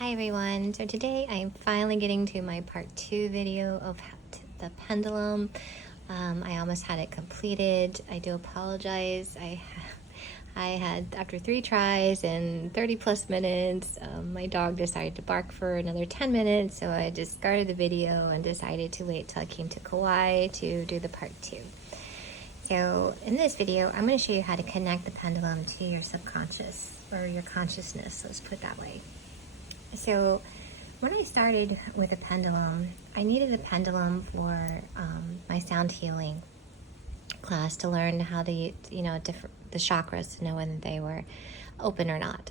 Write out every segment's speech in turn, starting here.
Hi everyone, so today I'm finally getting to my part 2 video of the pendulum. I almost had it completed. I do apologize. I had, after 3 tries and 30 plus minutes, my dog decided to bark for another 10 minutes, so I discarded the video and decided to wait till I came to Kauai to do the part 2. So in this video, I'm going to show you how to connect the pendulum to your subconscious, or your consciousness, let's put it that way. So when I started with a pendulum, I needed a pendulum for my sound healing class to learn how to, the chakras, to know whether they were open or not.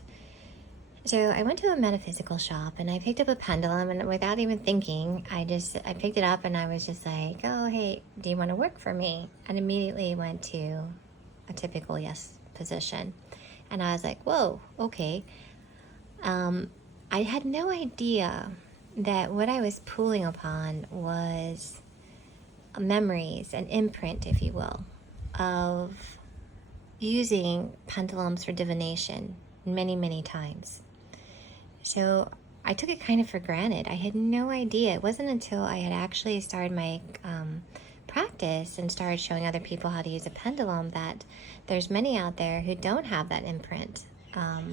So I went to a metaphysical shop and I picked up a pendulum, and without even thinking, I picked it up and I was just like, oh, hey, do you want to work for me? And immediately went to a typical yes position. And I was like, whoa, okay. I had no idea that what I was pulling upon was memories, an imprint, if you will, of using pendulums for divination many, many times. So I took it kind of for granted. I had no idea. It wasn't until I had actually started my practice and started showing other people how to use a pendulum that there's many out there who don't have that imprint, or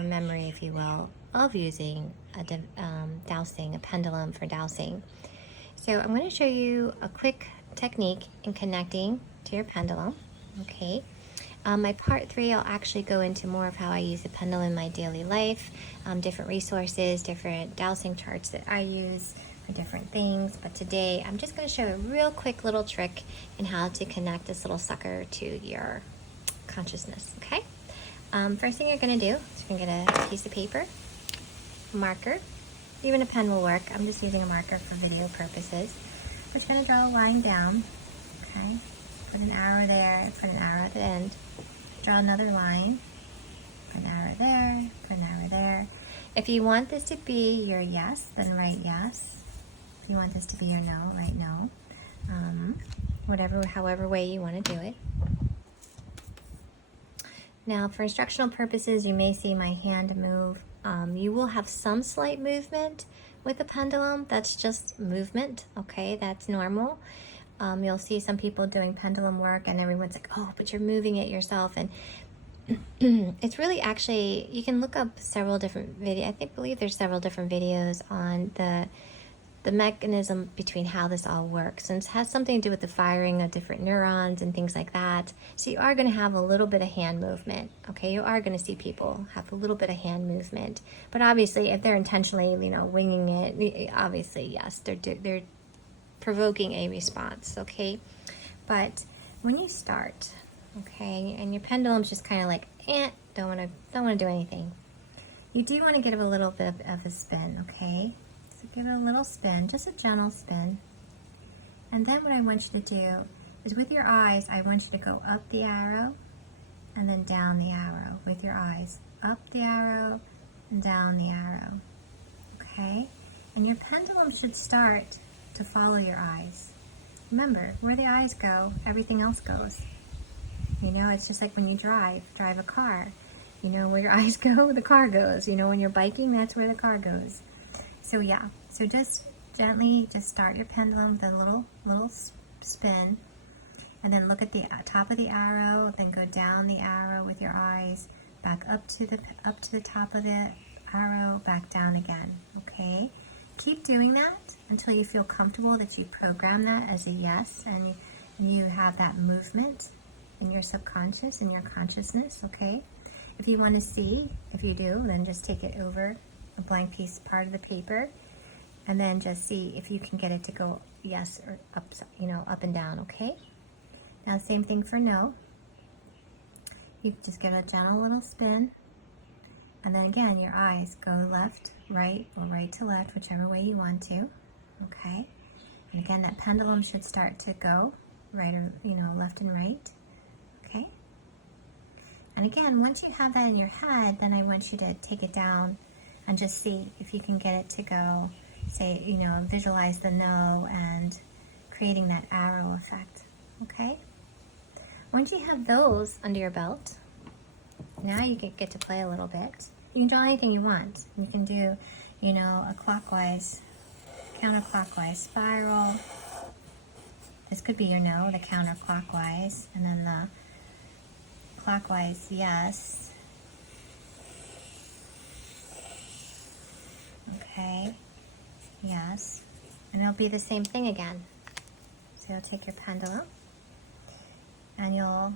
memory, if you will, of using a pendulum for dowsing. So I'm going to show you a quick technique in connecting to your pendulum. Okay. My part 3, I'll actually go into more of how I use the pendulum in my daily life, different resources, different dowsing charts that I use for different things. But today I'm just going to show a real quick little trick in how to connect this little sucker to your consciousness. Okay. First thing you're going to do is you're going to get a piece of paper, marker, even a pen will work. I'm just using a marker for video purposes. We're just going to draw a line down, okay? Put an arrow there, put an arrow at the end. Draw another line, put an arrow there, put an arrow there. If you want this to be your yes, then write yes. If you want this to be your no, write no. However way you want to do it. Now, for instructional purposes, you may see my hand move. You will have some slight movement with the pendulum. That's just movement, okay? That's normal. You'll see some people doing pendulum work and everyone's like, oh, but you're moving it yourself. And it's really actually, you can look up several different videos. I believe there's several different videos on the mechanism between how this all works, and it has something to do with the firing of different neurons and things like that. So you are going to have a little bit of hand movement, okay? You are going to see people have a little bit of hand movement, but obviously if they're intentionally, winging it, obviously yes, they're provoking a response, okay? But when you start, okay, and your pendulum's just kind of like, don't want to do anything, you do want to give it a little bit of a spin, okay? So give it a little spin, just a gentle spin. And then what I want you to do is, with your eyes, I want you to go up the arrow and then down the arrow with your eyes. Up the arrow and down the arrow, okay? And your pendulum should start to follow your eyes. Remember, where the eyes go, everything else goes. It's just like when you drive a car. Where your eyes go, the car goes. When you're biking, that's where the car goes. So yeah, so just gently just start your pendulum with a little spin, and then look at the top of the arrow, then go down the arrow with your eyes, back up to the top of the arrow, back down again, okay? Keep doing that until you feel comfortable that you program that as a yes, and you have that movement in your subconscious, in your consciousness, okay? If you want to see, if you do, then just take it over a blank piece, part of the paper, and then just see if you can get it to go yes or up, up and down, okay? Now, same thing for no. You just give a gentle little spin, and then again, your eyes go left, right, or right to left, whichever way you want to, okay? And again, that pendulum should start to go right, or left and right, okay? And again, once you have that in your head, then I want you to take it down and just see if you can get it to go, say, visualize the no and creating that arrow effect, okay? Once you have those under your belt, now you get to play a little bit. You can draw anything you want. You can do, you know, a clockwise, counterclockwise spiral. This could be your no, the counterclockwise, and then the clockwise yes. Okay, yes. And it'll be the same thing again. So you'll take your pendulum and you'll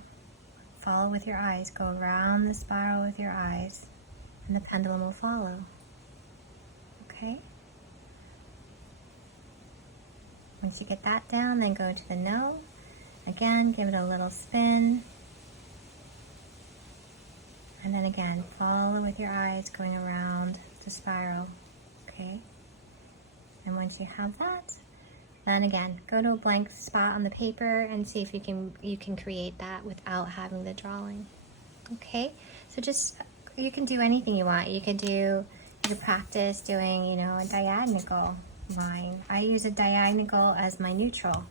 follow with your eyes. Go around the spiral with your eyes and the pendulum will follow. Okay? Once you get that down, then go to the no. Again, give it a little spin. And then again, follow with your eyes going around the spiral. Okay? And once you have that, then again, go to a blank spot on the paper and see if you can create that without having the drawing. Okay? So just, you can do anything you want. You can practice doing, you know, a diagonal line. I use a diagonal as my neutral.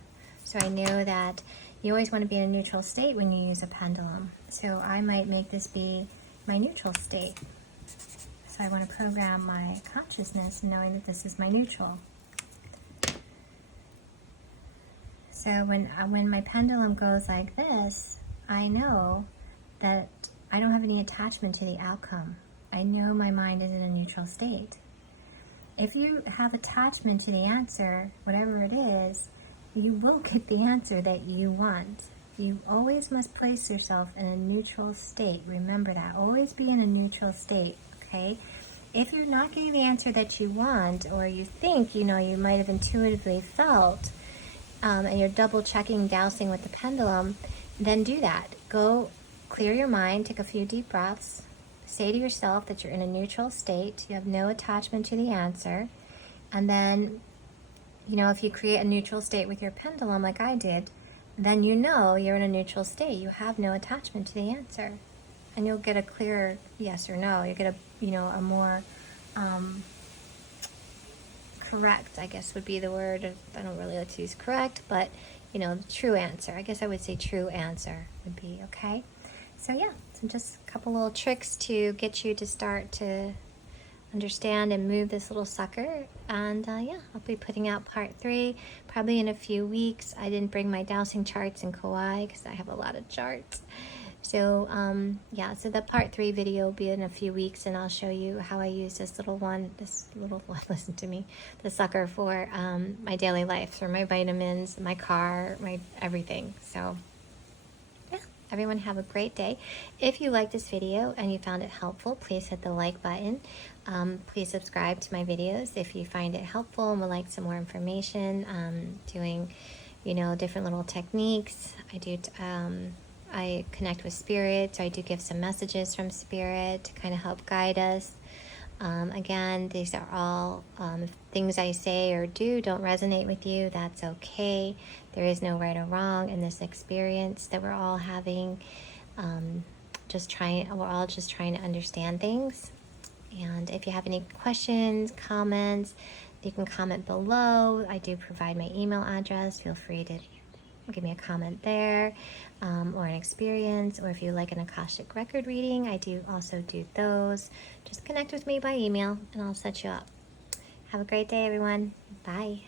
So I know that you always want to be in a neutral state when you use a pendulum. So I might make this be my neutral state. So I want to program my consciousness knowing that this is my neutral. So when my pendulum goes like this, I know that I don't have any attachment to the outcome. I know my mind is in a neutral state. If you have attachment to the answer, whatever it is, you will get the answer that you want. You always must place yourself in a neutral state. Remember that. Always be in a neutral state, okay? If you're not getting the answer that you want, or you think, you know, you might have intuitively felt, and you're double checking, dowsing with the pendulum, then do that. Go clear your mind, take a few deep breaths, say to yourself that you're in a neutral state, you have no attachment to the answer, and then, you know, if you create a neutral state with your pendulum like I did, then you know you're in a neutral state. You have no attachment to the answer. And you'll get a clearer yes or no. You get a, you know, a more correct, I guess would be the word. I don't really like to use correct, but, you know, true answer. I guess I would say true answer would be, okay? So yeah, so just a couple little tricks to get you to start to understand and move this little sucker. And yeah, I'll be putting out part 3 probably in a few weeks. I didn't bring my dowsing charts in Kawaii because I have a lot of charts. So yeah, so the part 3 video will be in a few weeks, and I'll show you how I use this little one, listen to me, the sucker for my daily life, for my vitamins, my car, my everything. So yeah, everyone have a great day. If you like this video and you found it helpful, please hit the like button. Please subscribe to my videos if you find it helpful and would like some more information. Doing, you know, different little techniques. I connect with spirit, so I do give some messages from spirit to kind of help guide us. Again, these are all things I say or do don't resonate with you. That's okay. There is no right or wrong in this experience that we're all having. We're all just trying to understand things. And if you have any questions, comments, you can comment below. I do provide my email address. Feel free to give me a comment there, or an experience, or if you like an Akashic record reading, I do also do those. Just connect with me by email and I'll set you up. Have a great day, everyone. Bye.